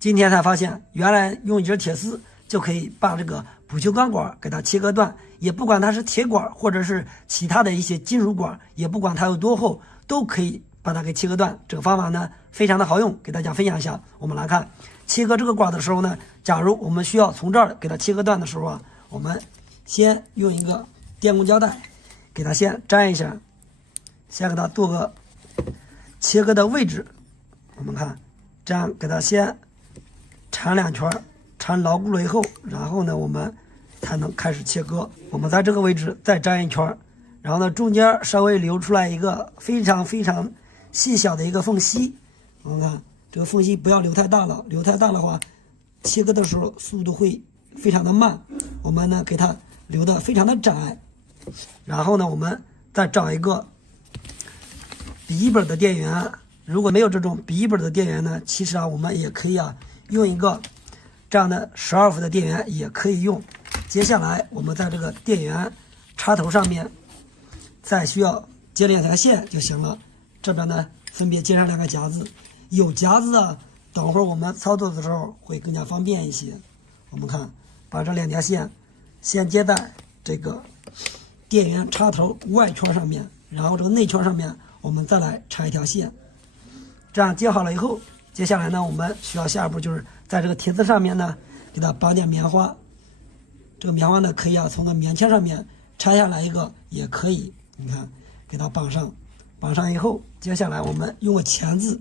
今天才发现，原来用一节铁丝就可以把这个不锈钢管给它切割断，也不管它是铁管或者是其他的一些金属管，也不管它有多厚，都可以把它给切割断。这个方法呢非常的好用，给大家分享一下。我们来看切割这个管的时候呢，假如我们需要从这儿给它切割断的时候啊，我们先用一个电工胶带给它先粘一下，先给它做个切割的位置。我们看这样给它先缠2圈，缠牢固了以后，然后呢我们才能开始切割。我们在这个位置再粘1圈，然后呢中间稍微留出来一个非常细小的一个缝隙。我们看这个缝隙不要留太大了，留太大的话切割的时候速度会非常的慢。我们呢给它留的非常的窄，然后呢我们再找一个笔记本的电源。如果没有这种笔记本的电源呢，其实啊我们也可以啊用一个这样的12伏的电源也可以用。接下来我们在这个电源插头上面再需要接2条线就行了。这边呢分别接上2个夹子，有夹子啊，等会儿我们操作的时候会更加方便一些。我们看把这2条线先接在这个电源插头外圈上面，然后这个内圈上面我们再来插1条线。这样接好了以后，接下来呢我们需要下一步就是在这个铁丝上面呢给它绑点棉花。这个棉花呢可以啊从那棉签上面拆下来一个也可以，你看给它绑上。绑上以后，接下来我们用个钳子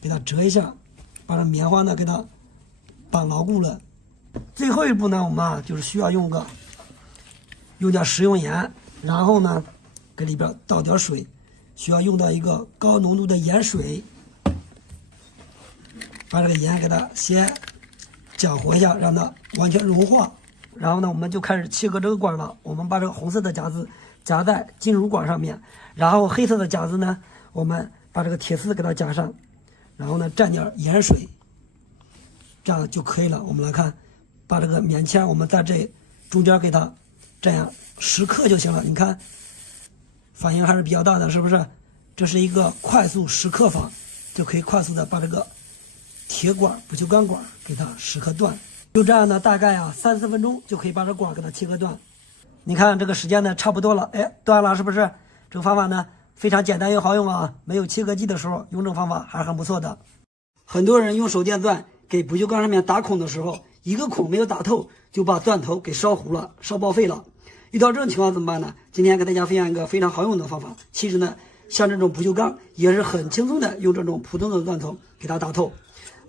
给它折一下，把这棉花呢给它绑牢固了。最后一步呢我们啊就是需要用点食用盐，然后呢给里边倒点水，需要用到一个高浓度的盐水，把这个盐给它先搅和一下，让它完全融化。然后呢我们就开始切割这个管了。我们把这个红色的夹子夹在金属管上面，然后黑色的夹子呢我们把这个铁丝给它夹上，然后呢蘸点盐水，这样就可以了。我们来看，把这个棉签我们在这中间给它这样10克就行了。你看反应还是比较大的，是不是？这是一个快速10克法，就可以快速的把这个铁管不锈钢管给它10克断。就这样呢大概啊3-4分钟就可以把这管给它切割断。你看这个时间呢差不多了，哎，断了是不是？这个方法呢非常简单又好用啊，没有切割机的时候用这种方法还是很不错的。很多人用手电钻给不锈钢上面打孔的时候，一个孔没有打透就把钻头给烧糊了，烧报废了。遇到这种情况怎么办呢？今天给大家分享一个非常好用的方法。其实呢像这种不锈钢也是很轻松的用这种普通的钻头给它打透。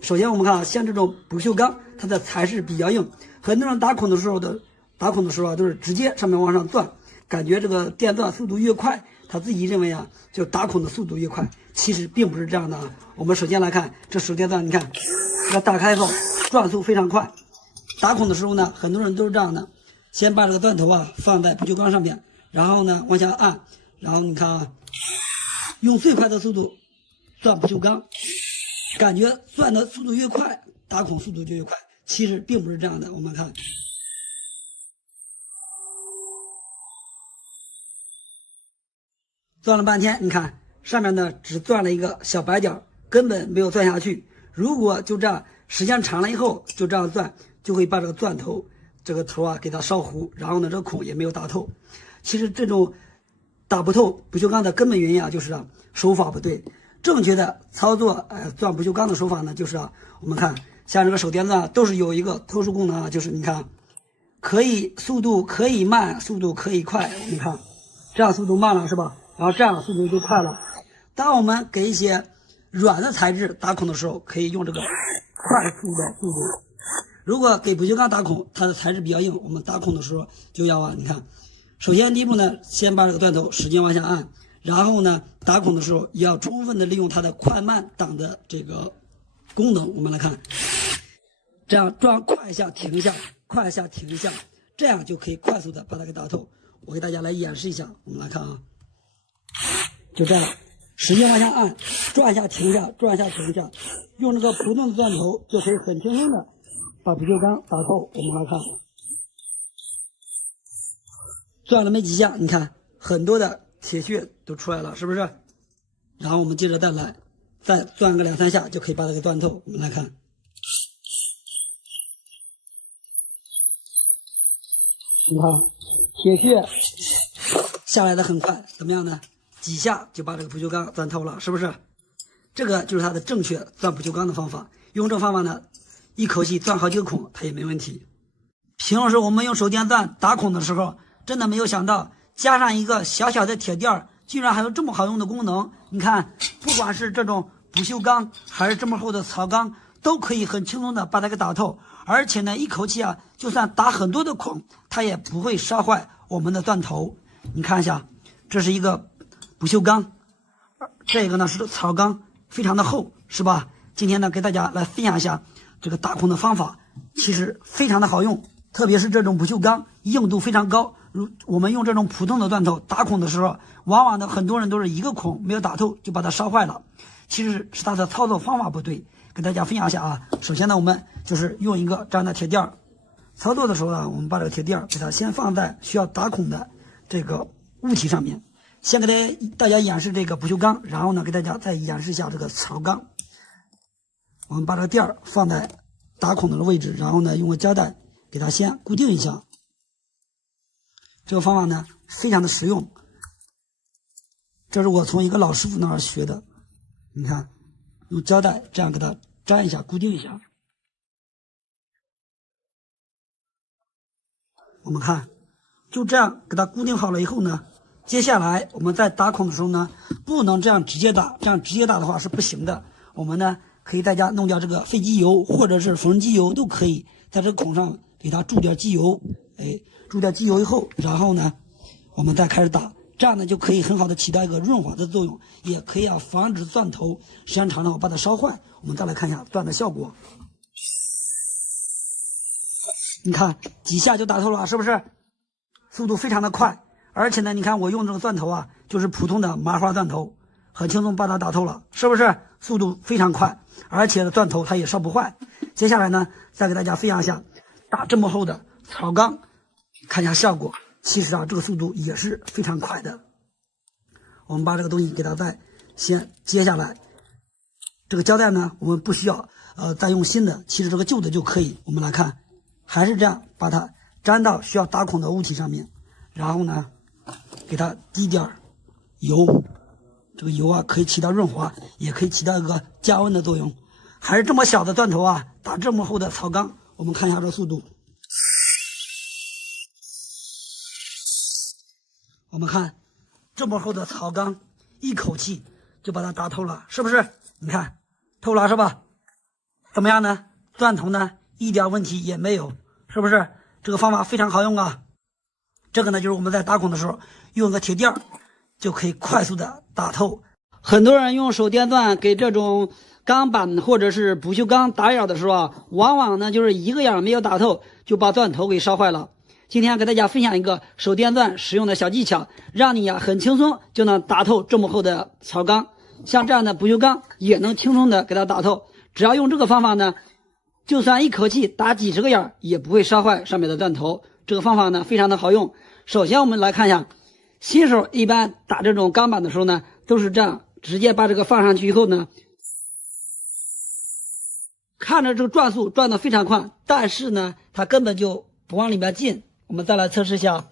首先我们看啊，像这种不锈钢它的材质比较硬，很多人打孔的时候啊都是直接上面往上钻，感觉这个电钻速度越快，他自己认为啊就打孔的速度越快。其实并不是这样的啊。我们首先来看这手电钻，你看它打开后转速非常快。打孔的时候呢很多人都是这样的，先把这个钻头啊放在不锈钢上面，然后呢往下按，然后你看啊用最快的速度钻不锈钢，感觉钻的速度越快打孔速度就越快。其实并不是这样的。我们看钻了半天，你看上面呢只钻了一个小白点，根本没有钻下去。如果就这样时间长了以后就这样钻，就会把这个钻头这个头啊给它烧糊，然后呢这个孔也没有打透。其实这种打不透不锈钢的根本原因啊就是啊手法不对。正确的操作钻不锈钢的手法呢就是啊我们看像这个手电钻啊都是有一个特殊功能啊，就是你看速度可以慢，速度可以快。你看这样速度慢了是吧？然后这样速度就快了。当我们给一些软的材质打孔的时候，可以用这个快速的速度。如果给不锈钢打孔，它的材质比较硬，我们打孔的时候就要啊，你看，首先第一步呢，先把这个钻头使劲往下按，然后呢，打孔的时候也要充分的利用它的快慢档的这个功能。我们来看，这样转快一下停一下，快一下停一下，这样就可以快速的把它给打透。我给大家来演示一下，我们来看啊。就这样，使劲往下按，转一下停一下，转一下停一下，用这个普通的钻头就可以很轻松的把不锈钢打透。我们来看，转了没几下，你看很多的铁屑都出来了，是不是？然后我们接着再来，再转个2-3下就可以把它给钻透。我们来看，你看铁屑下来的很快，怎么样呢？几下就把这个不锈钢钻透了，是不是？这个就是它的正确钻不锈钢的方法。用这个方法呢，一口气钻好几个孔，它也没问题。平时我们用手电钻打孔的时候，真的没有想到加上一个小小的铁垫儿，居然还有这么好用的功能。你看，不管是这种不锈钢还是这么厚的槽钢，都可以很轻松的把它给打透。而且呢，一口气啊，就算打很多的孔，它也不会烧坏我们的钻头。你看一下，这是一个不锈钢，这个呢是槽钢，非常的厚，是吧？今天呢，给大家来分享一下这个打孔的方法，其实非常的好用，特别是这种不锈钢硬度非常高。我们用这种普通的钻头打孔的时候，往往呢很多人都是一个孔没有打透就把它烧坏了，其实是它的操作方法不对。给大家分享一下啊。首先呢，我们就是用一个这样的铁垫儿，操作的时候呢，我们把这个铁垫儿给它先放在需要打孔的这个物体上面，先给大家演示这个不锈钢，然后呢给大家再演示一下这个槽钢。我们把这个垫儿放在打孔的位置，然后呢用个胶带给它先固定一下。这个方法呢非常的实用，这是我从一个老师傅那儿学的。你看，用胶带这样给它粘一下，固定一下。我们看，就这样给它固定好了以后呢，接下来我们在打孔的时候呢，不能这样直接打，这样直接打的话是不行的。我们呢可以大家弄点这个废机油或者是缝纫机油都可以，在这个孔上给它注点机油，注点机油以后，然后呢我们再开始打，这样呢就可以很好的起到一个润滑的作用，也可以防止钻头时间长了把它烧坏。我们再来看一下钻的效果。你看几下就打透了，是不是？速度非常的快，而且呢，你看我用这个钻头啊，就是普通的麻花钻头，很轻松把它打透了，是不是？速度非常快，而且钻头它也烧不坏。接下来呢，再给大家分享一下打这么厚的槽钢，看一下效果。其实啊，这个速度也是非常快的。我们把这个东西给它先接下来，这个胶带呢，我们不需要再用新的，其实这个旧的就可以。我们来看。还是这样，把它粘到需要打孔的物体上面，然后呢，给它滴点油，这个油啊可以起到润滑，也可以起到一个加温的作用。还是这么小的钻头啊，打这么厚的槽钢，我们看一下这速度。我们看这么厚的槽钢，一口气就把它打透了，是不是？你看透了是吧？怎么样呢？钻头呢？一点问题也没有，是不是？这个方法非常好用啊。这个呢，就是我们在打孔的时候用个铁垫儿就可以快速的打透。很多人用手电钻给这种钢板或者是不锈钢打眼的时候啊，往往呢就是一个眼没有打透就把钻头给烧坏了。今天给大家分享一个手电钻使用的小技巧，让你呀很轻松就能打透这么厚的槽钢，像这样的不锈钢也能轻松的给它打透。只要用这个方法呢，就算一口气打几十个眼也不会烧坏上面的钻头。这个方法呢非常的好用。首先我们来看一下，新手一般打这种钢板的时候呢，都是这样直接把这个放上去以后呢，看着这个转速转得非常快，但是呢它根本就不往里面进。我们再来测试一下，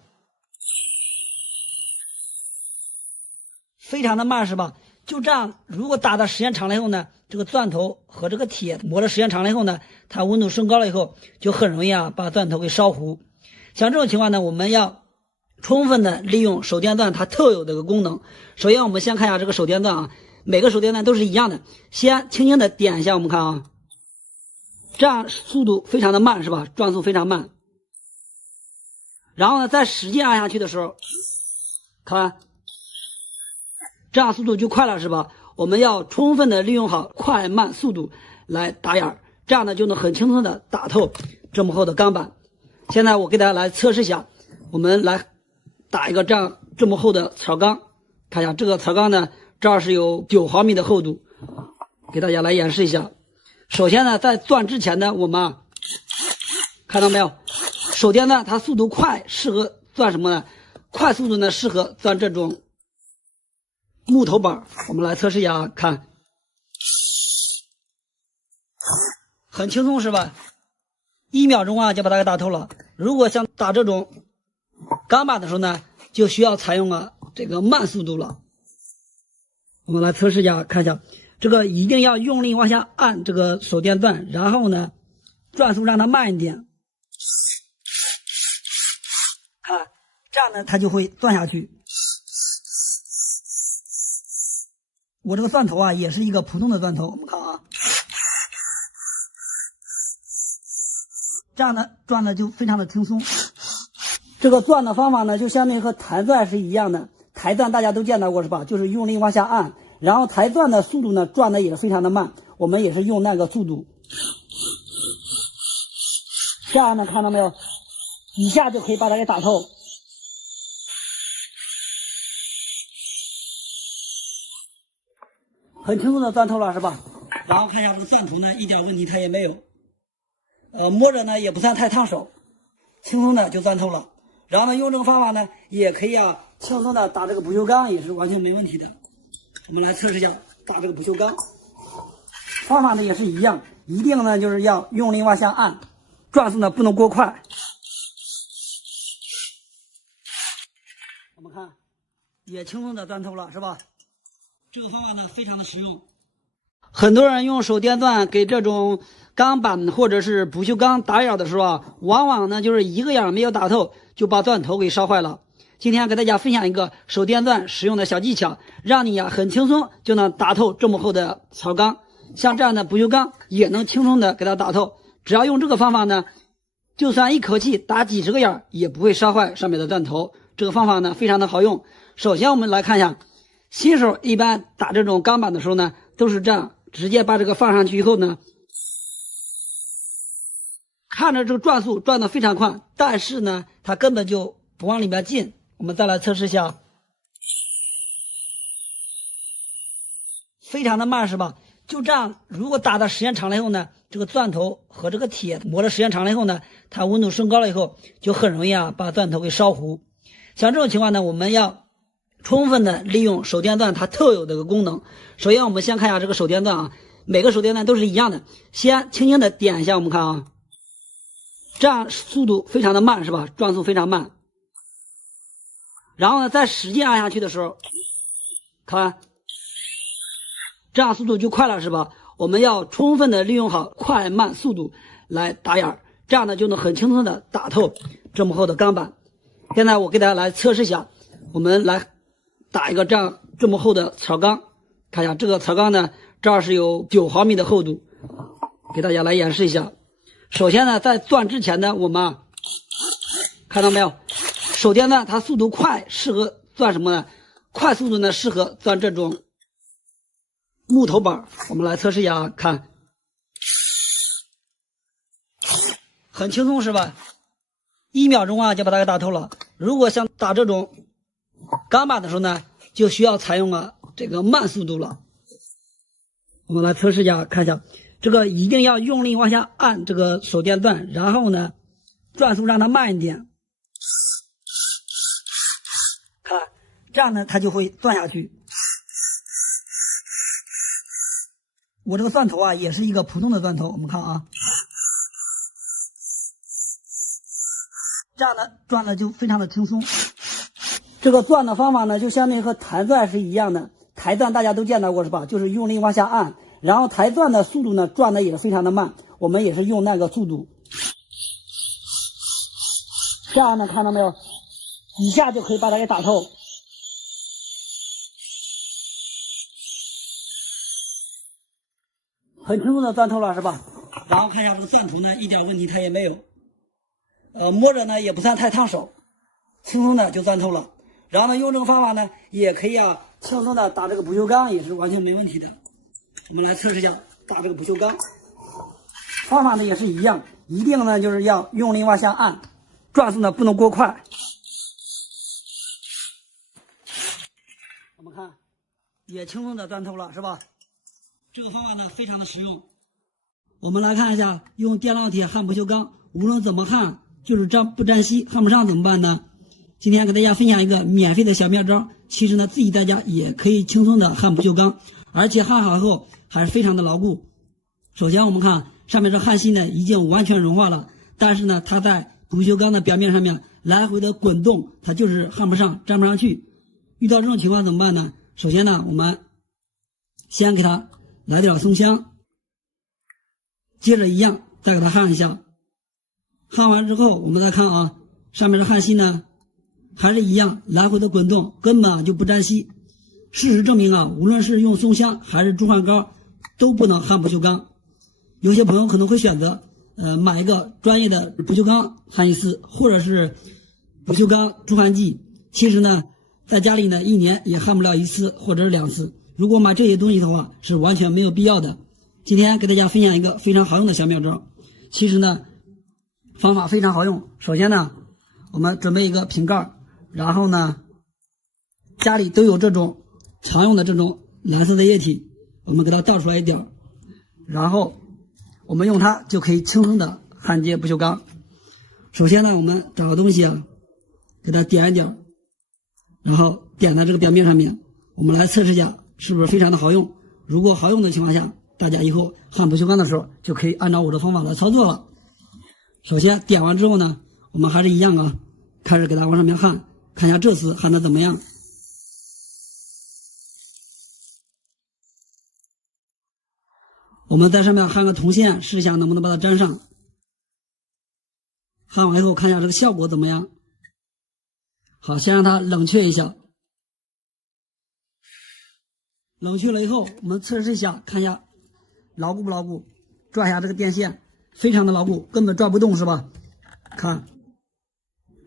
非常的慢是吧？就这样，如果打的时间长了以后呢，这个钻头和这个铁磨的时间长了以后呢，它温度升高了以后，就很容易把钻头给烧糊。像这种情况呢，我们要充分的利用手电钻它特有的一个功能。首先我们先看一下这个手电钻啊，每个手电钻都是一样的，先轻轻的点一下，我们看啊，这样速度非常的慢是吧？转速非常慢。然后呢，再使劲按下去的时候，看，这样速度就快了是吧？我们要充分的利用好快慢速度来打眼，这样呢就能很轻松的打透这么厚的钢板。现在我给大家来测试一下，我们来打一个这么厚的槽钢，看一下这个槽钢呢，这儿是有9毫米的厚度，给大家来演示一下。首先呢，在钻之前呢，我们看到没有？手电钻它速度快，适合钻什么呢？快速度呢适合钻这种木头板。我们来测试一下，看，很轻松是吧？1秒钟就把它给打透了。如果像打这种钢板的时候呢，就需要采用这个慢速度了。我们来测试一下，看一下，这个一定要用力往下按这个手电钻，然后呢，转速让它慢一点。看，这样呢，它就会钻下去。我这个钻头啊，也是一个普通的钻头，我们看啊，这样呢，转的就非常的轻松。这个钻的方法呢，就相当于和抬钻是一样的。抬钻大家都见到过是吧？就是用力往下按，然后抬钻的速度呢，转的也是非常的慢。我们也是用那个速度，这样呢，看到没有？一下就可以把它给打透。很轻松的钻透了是吧？然后看一下这个钻头呢，一点问题它也没有，摸着呢也不算太烫手，轻松的就钻透了。然后呢，用这个方法呢，也可以轻松的打这个不锈钢，也是完全没问题的。我们来测试一下打这个不锈钢，方法呢也是一样，一定呢就是要用力往下按，转速呢不能过快。我们看，也轻松的钻透了是吧？这个方法呢非常的实用。很多人用手电钻给这种钢板或者是不锈钢打眼的时候往往呢就是一个眼没有打透，就把钻头给烧坏了。今天给大家分享一个手电钻使用的小技巧，让你很轻松就能打透这么厚的条钢，像这样的不锈钢也能轻松的给它打透。只要用这个方法呢，就算一口气打几十个眼也不会烧坏上面的钻头。这个方法呢非常的好用。首先我们来看一下，新手一般打这种钢板的时候呢，都是这样，直接把这个放上去以后呢，看着这个转速转得非常快，但是呢它根本就不往里面进。我们再来测试一下，非常的慢是吧？就这样，如果打的时间长了以后呢，这个钻头和这个铁磨的时间长了以后呢，它温度升高了以后，就很容易把钻头给烧糊。像这种情况呢，我们要充分的利用手电钻它特有的一个功能。首先我们先看一下这个手电钻每个手电钻都是一样的，先轻轻的点一下，我们看这样速度非常的慢是吧？转速非常慢。然后呢，再使劲按下去的时候，看，这样速度就快了是吧？我们要充分的利用好快慢速度来打眼，这样呢就能很轻松的打透这么厚的钢板。现在我给大家来测试一下，我们来打一个这么厚的槽钢，看一下这个槽钢呢，这儿是有9毫米的厚度，给大家来演示一下。首先呢，在钻之前呢，我们看到没有？手电钻它速度快，适合钻什么呢？快速度呢适合钻这种木头板。我们来测试一下看，很轻松是吧？1秒钟就把它给打透了。如果想打这种钢板的时候呢，就需要采用这个慢速度了。我们来测试一下看一下，这个一定要用力往下按这个手电钻，然后呢，转速让它慢一点。看，这样呢它就会钻下去。我这个钻头也是一个普通的钻头，我们看这样呢钻的就非常的轻松。这个钻的方法呢，就相当于和抬钻是一样的。抬钻大家都见到过是吧？就是用力往下按，然后抬钻的速度呢，转的也是非常的慢。我们也是用那个速度，这样呢，看到没有？一下就可以把它给打透。很轻松的钻透了是吧？然后看一下这个钻头呢，一点问题它也没有，摸着呢也不算太烫手，轻松的就钻透了。然后呢，用这个方法呢，也可以轻松的打这个不锈钢，也是完全没问题的。我们来测试一下打这个不锈钢，方法呢也是一样，一定呢就是要用力往下按，转速呢不能过快。我们看，也轻松的钻透了是吧？这个方法呢非常的实用。我们来看一下，用电烙铁焊不锈钢，无论怎么焊，就是不粘锡，焊不上怎么办呢？今天给大家分享一个免费的小妙招，其实呢自己在家也可以轻松的焊不锈钢，而且焊好后还是非常的牢固。首先我们看上面这焊锡呢已经完全融化了，但是呢它在不不锈钢的表面上面来回的滚动，它就是焊不上，粘不上去。遇到这种情况怎么办呢？首先呢，我们先给它来点松香，接着一样再给它焊一下。焊完之后，我们再看啊，上面的焊锡呢还是一样来回的滚动，根本就不粘锡。事实证明啊，无论是用松香还是珠焊膏，都不能焊不锈钢。有些朋友可能会选择买一个专业的不锈钢焊锡丝，或者是不锈钢珠焊剂。其实呢，在家里呢一年也焊不了1次或者是2次。如果买这些东西的话，是完全没有必要的。今天给大家分享一个非常好用的小妙招。其实呢，方法非常好用。首先呢，我们准备一个瓶盖，然后呢，家里都有这种常用的这种蓝色的液体，我们给它倒出来一点，然后我们用它就可以轻松的焊接不锈钢。首先呢，我们找个东西啊，给它点一点，然后点在这个表面上面，我们来测试一下是不是非常的好用。如果好用的情况下，大家以后焊不锈钢的时候就可以按照我的方法来操作了。首先点完之后呢，我们还是一样啊，开始给它往上面焊，看一下这次焊的怎么样。我们在上面焊个铜线，试一下能不能把它粘上。焊完以后看一下这个效果怎么样。好，先让它冷却一下。冷却了以后，我们测试一下，看一下牢固不牢固。抓一下这个电线，非常的牢固，根本抓不动是吧？看，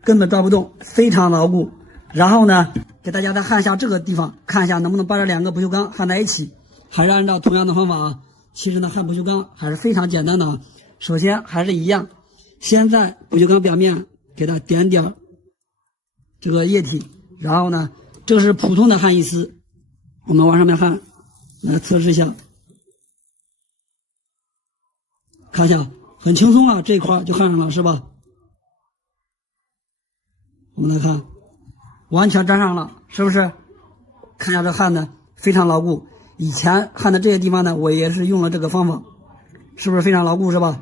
根本抓不动，非常牢固。然后呢，给大家再焊一下这个地方，看一下能不能把这2个不锈钢焊在一起。还是按照同样的方法啊。其实呢，焊不锈钢还是非常简单的啊。首先还是一样，先在不锈钢表面给它点点这个液体，然后呢，这个是普通的焊锡丝，我们往上面焊，来测试一下，看一下，很轻松啊，这一块就焊上了是吧？我们来看，完全粘上了，是不是？看一下这焊的非常牢固。以前焊的这些地方呢，我也是用了这个方法，是不是非常牢固是吧？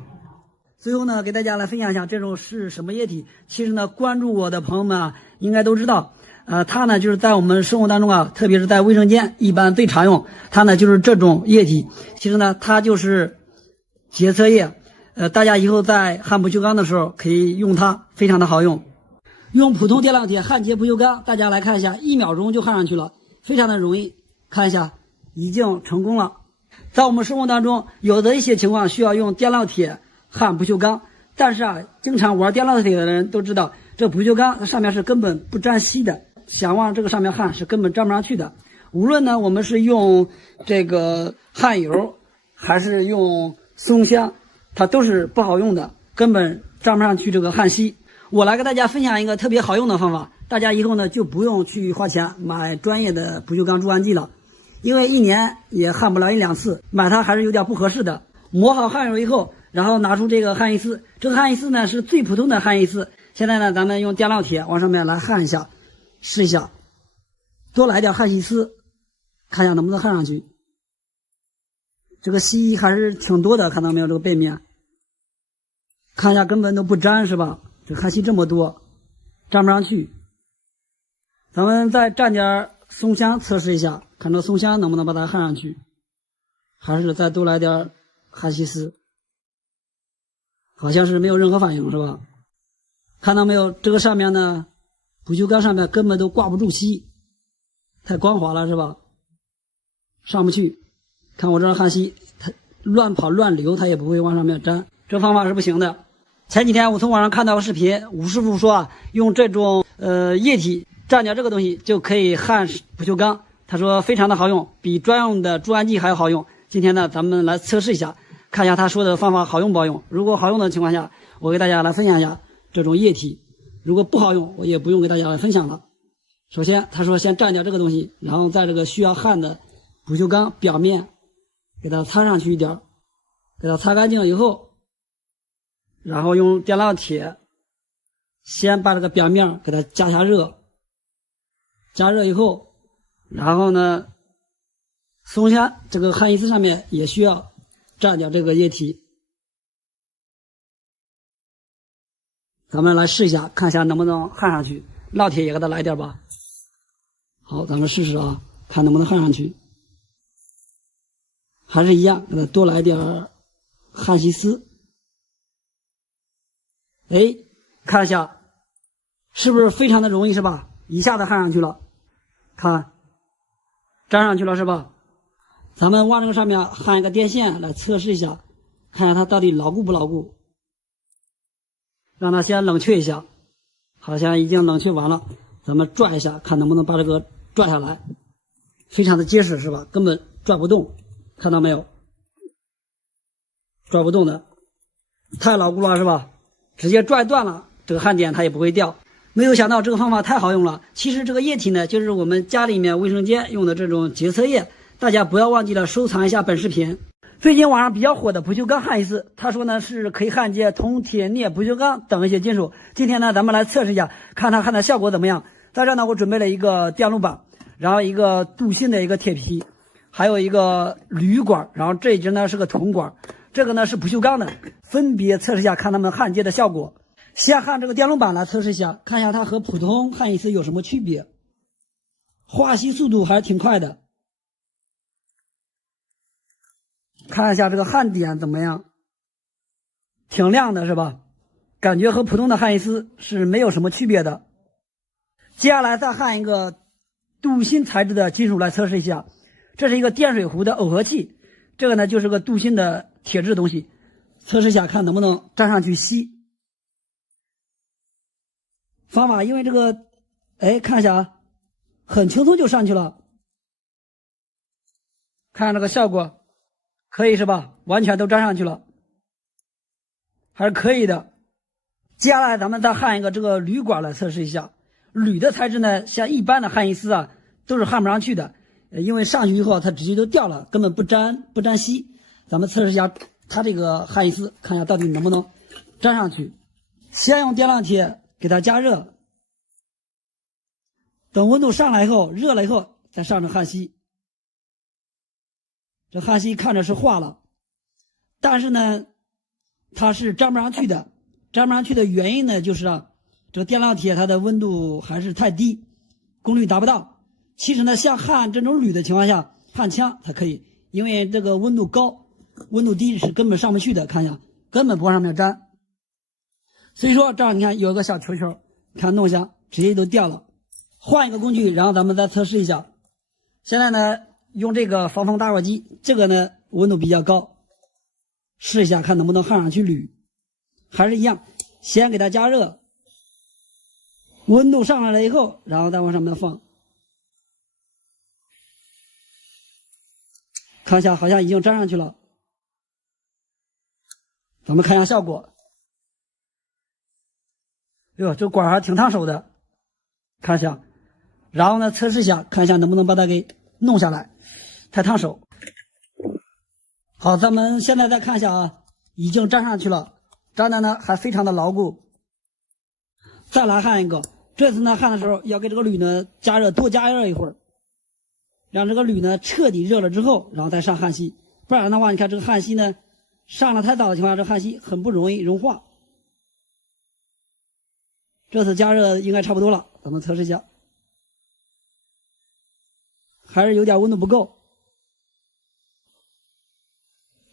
最后呢，给大家来分享一下这种是什么液体。其实呢，关注我的朋友们啊，应该都知道，它呢就是在我们生活当中啊，特别是在卫生间一般最常用，它呢就是这种液体。其实呢，它就是洁厕液。大家以后在焊不锈钢的时候可以用它，非常的好用。用普通电烙铁焊接不锈钢，大家来看一下，1秒钟就焊上去了，非常的容易。看一下。已经成功了。在我们生活当中，有的一些情况需要用电烙铁焊不锈钢，但是啊，经常玩电烙铁的人都知道，这不锈钢它上面是根本不沾锡的，想往这个上面焊是根本粘不上去的。无论呢我们是用这个焊油还是用松香，它都是不好用的，根本粘不上去这个焊锡。我来给大家分享一个特别好用的方法，大家以后呢就不用去花钱买专业的不锈钢珠焊剂了。因为1年也焊不了1、2次，买它还是有点不合适的。磨好焊油以后，然后拿出这个焊锡丝，这个焊锡丝呢是最普通的焊锡丝。现在呢，咱们用电烙铁往上面来焊一下，试一下，多来点焊锡丝，看一下能不能焊上去。这个锡还是挺多的，看到没有？这个背面，看一下根本都不粘是吧？这焊锡这么多，粘不上去。咱们再蘸点松香测试一下，看这松香能不能把它焊上去，还是再多来点焊锡丝。好像是没有任何反应是吧？看到没有？这个上面呢，不锈钢上面根本都挂不住锡，太光滑了是吧？上不去。看我这焊锡，它乱跑乱流，它也不会往上面粘。这方法是不行的。前几天我从网上看到个视频，吴师傅说啊，用这种液体蘸点这个东西就可以焊不锈钢，他说非常的好用，比专用的珠焊剂还要好用。今天呢，咱们来测试一下，看一下他说的方法好用不好用。如果好用的情况下，我给大家来分享一下这种液体；如果不好用，我也不用给大家来分享了。首先，他说先蘸点这个东西，然后在这个需要焊的不锈钢表面给它擦上去一点，给它擦干净以后，然后用电烙铁先把这个表面给它加下热，加热以后，然后呢，松香这个焊锡丝上面也需要蘸点这个液体，咱们来试一下，看一下能不能焊上去。烙铁也给它来点吧。好，咱们试试啊，看能不能焊上去。还是一样，给它多来点焊锡丝。哎，看一下，是不是非常的容易，是吧？一下子焊上去了，看，粘上去了，是吧？咱们往这个上面焊一个电线来测试一下，看看它到底牢固不牢固。让它先冷却一下，好像已经冷却完了，咱们拽一下，看能不能把这个拽下来。非常的结实，是吧？根本拽不动，看到没有？拽不动的，太牢固了，是吧？直接拽断了，这个焊点它也不会掉。没有想到这个方法太好用了。其实这个液体呢，就是我们家里面卫生间用的这种洁厕液，大家不要忘记了收藏一下本视频。最近网上比较火的不锈钢焊锡丝，他说呢是可以焊接铜、铁、镍、不锈钢等一些金属。今天呢，咱们来测试一下，看它焊的效果怎么样。在这呢，我准备了一个电路板，然后一个镀锌的一个铁皮，还有一个铝管，然后这一只呢是个铜管，这个呢是不锈钢的，分别测试一下，看它们焊接的效果。先焊这个电路板来测试一下，看一下它和普通焊锡丝有什么区别。化锡速度还是挺快的。看一下这个焊点怎么样，挺亮的，是吧？感觉和普通的焊锡丝是没有什么区别的。接下来再焊一个镀锌材质的金属来测试一下，这是一个电水壶的耦合器，这个呢就是个镀锌的铁质东西，测试一下看能不能粘上去锡。方法因为这个，哎，看一下啊，很轻松就上去了，看这个效果。可以是吧？完全都粘上去了，还是可以的。接下来咱们再焊一个这个铝管来测试一下。铝的材质呢，像一般的焊锡丝啊，都是焊不上去的，因为上去以后它直接就掉了，根本不粘锡。咱们测试一下它这个焊锡丝，看一下到底能不能粘上去。先用电烙铁给它加热，等温度上来以后，热了以后再上成焊锡。这焊锡看着是化了，但是呢，它是粘不上去的。粘不上去的原因呢，就是这个电烙铁它的温度还是太低，功率达不到。其实呢，像焊这种铝的情况下，焊枪它可以，因为这个温度高，温度低是根本上不去的。看一下，根本不往上面粘。所以说这儿你看有个小球球，看弄一下直接都掉了。换一个工具，然后咱们再测试一下。现在呢，用这个防风打火机，这个呢温度比较高，试一下看能不能焊上去铝。还是一样，先给它加热，温度上来了以后，然后再往上面放。看一下，好像已经粘上去了。咱们看一下效果。哟，这管还挺烫手的，看一下。然后呢，测试一下，看一下能不能把它给弄下来，太烫手。好，咱们现在再看一下啊，已经粘上去了，粘的呢还非常的牢固。再来焊一个，这次呢焊的时候要给这个铝呢加热，多加热一会儿，让这个铝呢彻底热了之后，然后再上焊锡。不然的话，你看这个焊锡呢上了太早的情况下，这焊锡很不容易融化。这次加热应该差不多了，咱们测试一下。还是有点温度不够，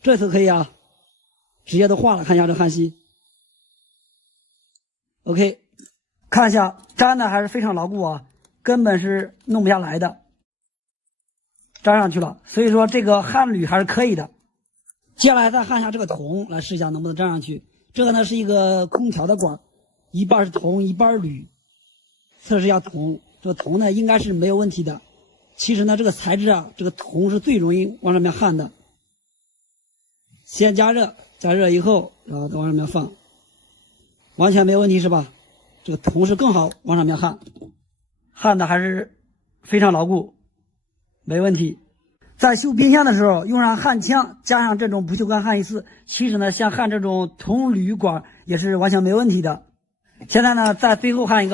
这次可以啊，直接都化了。看一下这焊锡 ，OK， 看一下粘的还是非常牢固啊，根本是弄不下来的，粘上去了。所以说这个焊铝还是可以的。接下来再焊一下这个铜，来试一下能不能粘上去。这个呢是一个空调的管，一半是铜，一半铝。测试一下铜，这个铜呢应该是没有问题的。其实呢，这个材质啊，这个铜是最容易往上面焊的。先加热，加热以后，然后再往上面放，完全没有问题是吧？这个铜是更好往上面焊，焊的还是非常牢固，没问题。在修冰箱的时候，用上焊枪，加上这种不锈钢焊锡丝，其实呢，像焊这种铜铝管也是完全没问题的。现在呢，在最后焊一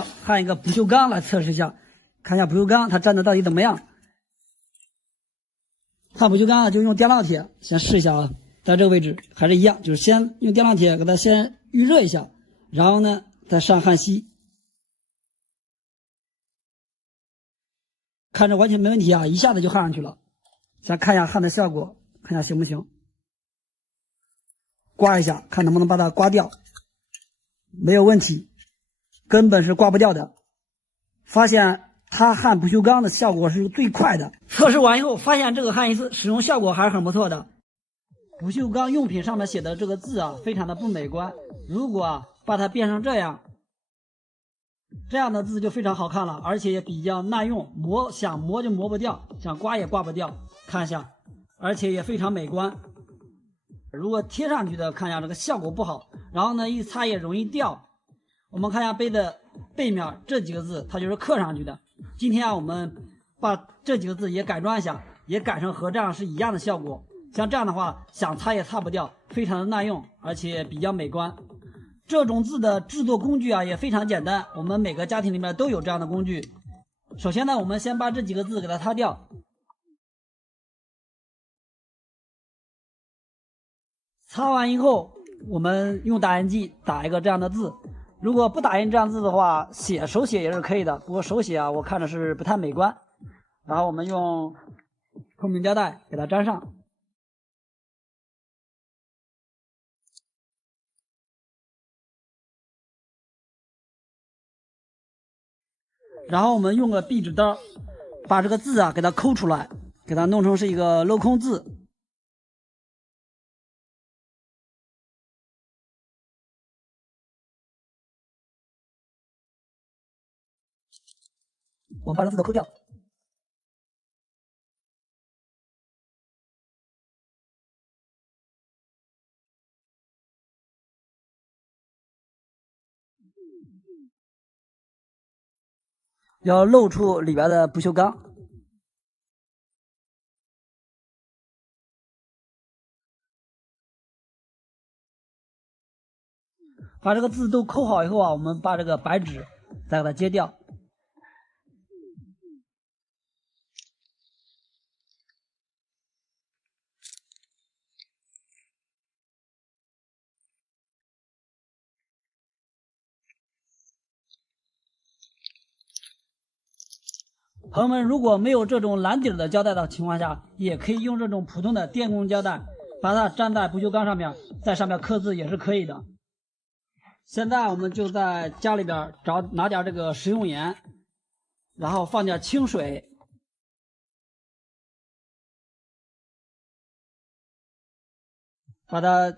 个不锈钢来测试一下，看一下不锈钢它粘的到底怎么样。焊不锈钢啊，就用电烙铁先试一下啊，在这个位置还是一样，就是先用电烙铁给它先预热一下，然后呢再上焊锡，看着完全没问题啊，一下子就焊上去了。先看一下焊的效果，看一下行不行。刮一下，看能不能把它刮掉，没有问题，根本是刮不掉的。发现它焊不锈钢的效果是最快的。测试完以后，发现这个焊锡使用效果还是很不错的。不锈钢用品上面写的这个字啊，非常的不美观。如果把它变成这样的字就非常好看了，而且也比较耐用，想磨就磨不掉，想刮也刮不掉。看一下，而且也非常美观。如果贴上去的，看一下这个效果不好，然后呢一擦也容易掉。我们看一下杯的背面这几个字，它就是刻上去的。今天啊，我们把这几个字也改装一下，也改成和这样是一样的效果。像这样的话，想擦也擦不掉，非常的耐用，而且比较美观。这种字的制作工具啊也非常简单，我们每个家庭里面都有这样的工具。首先呢，我们先把这几个字给它擦掉。擦完以后，我们用打印机打一个这样的字。如果不打印这样字的话，手写也是可以的。不过手写啊，我看着是不太美观。然后我们用透明胶带给它粘上。然后我们用个壁纸刀，把这个字啊给它抠出来，给它弄成是一个镂空字。我们把这字都抠掉。要露出里边的不锈钢。把这个字都抠好以后啊，我们把这个白纸再给它揭掉。朋友们，如果没有这种蓝底的胶带的情况下，也可以用这种普通的电工胶带，把它粘在不锈钢上面，在上面刻字也是可以的。现在我们就在家里边拿点这个食用盐，然后放点清水，把它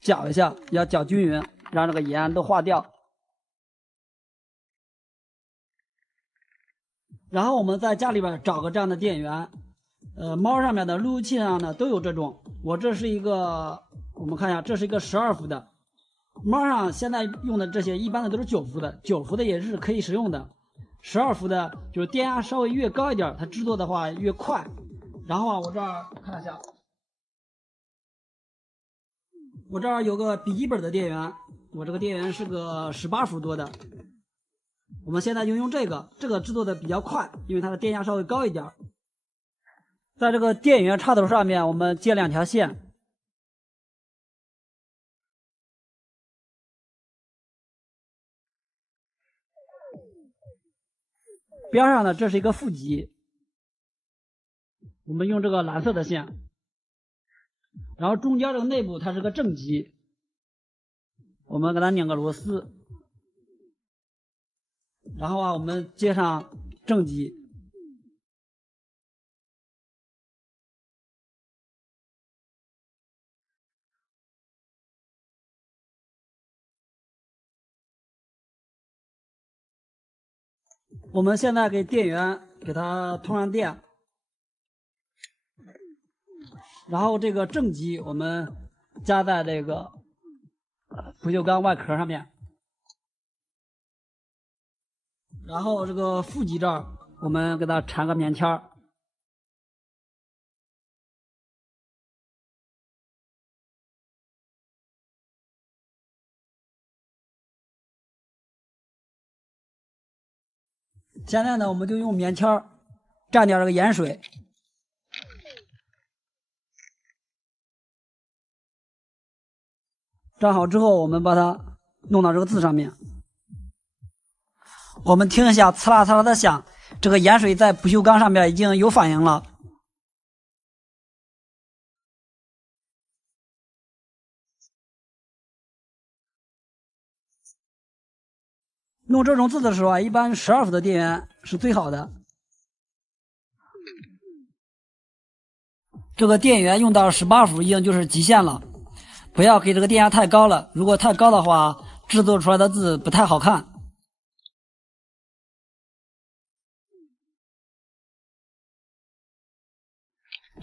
搅一下，要搅均匀，让这个盐都化掉。然后我们在家里边找个这样的电源，猫上面的路由器上呢都有这种。我这是一个，我们看一下，这是一个12伏的。猫上现在用的这些一般的都是9伏的，9伏的也是可以使用的。12伏的就是电压稍微越高一点，它制作的话越快。然后啊，我这儿看一下，我这儿有个笔记本的电源，我这个电源是个18伏多的。我们现在就用这个制作的比较快，因为它的电压稍微高一点。在这个电源插头上面，我们接2条线。边上呢，这是一个负极，我们用这个蓝色的线。然后中间这个内部它是个正极，我们给它拧个螺丝。然后啊，我们接上正极。我们现在给电源给它通上电，然后这个正极我们加在这个不锈钢外壳上面，然后这个负极这儿我们给它缠个棉签儿。现在呢，我们就用棉签儿蘸点这个盐水，蘸好之后，我们把它弄到这个字上面。我们听一下刺啦刺啦的响，这个盐水在不锈钢上面已经有反应了。弄这种字的时候啊，一般12伏的电源是最好的。这个电源用到18伏已经就是极限了，不要给这个电压太高了，如果太高的话，制作出来的字不太好看。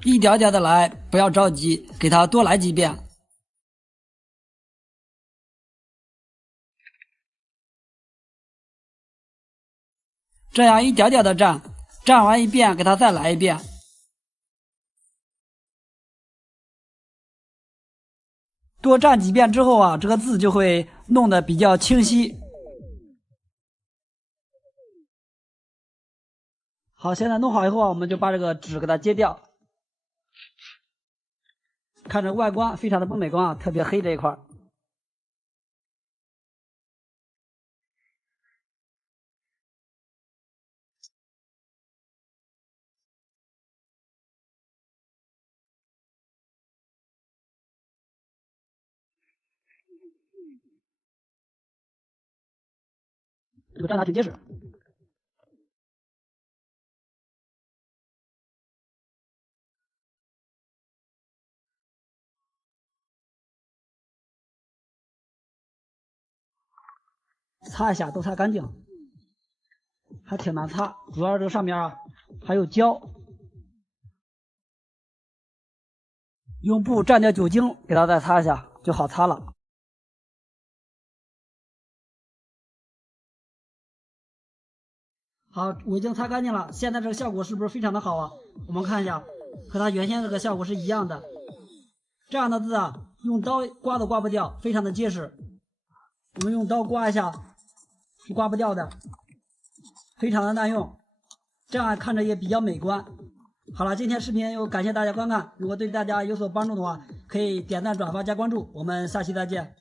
一点点的来，不要着急，给它多来几遍。这样一点点的蘸，蘸完一遍，给它再来一遍。多蘸几遍之后啊，这个字就会弄得比较清晰。好，现在弄好以后啊，我们就把这个纸给它揭掉。看着外观非常的不美观啊，特别黑这一块。这个蘸的还挺结实。擦一下，都擦干净，还挺难擦，主要是这个上面啊还有胶，用布蘸点酒精给它再擦一下就好擦了。好，我已经擦干净了，现在这个效果是不是非常的好啊？我们看一下，和它原先这个效果是一样的。这样的字啊，用刀刮都刮不掉，非常的结实。我们用刀刮一下，是刮不掉的，非常的耐用，这样看着也比较美观。好了，今天视频又感谢大家观看，如果对大家有所帮助的话，可以点赞、转发、加关注，我们下期再见。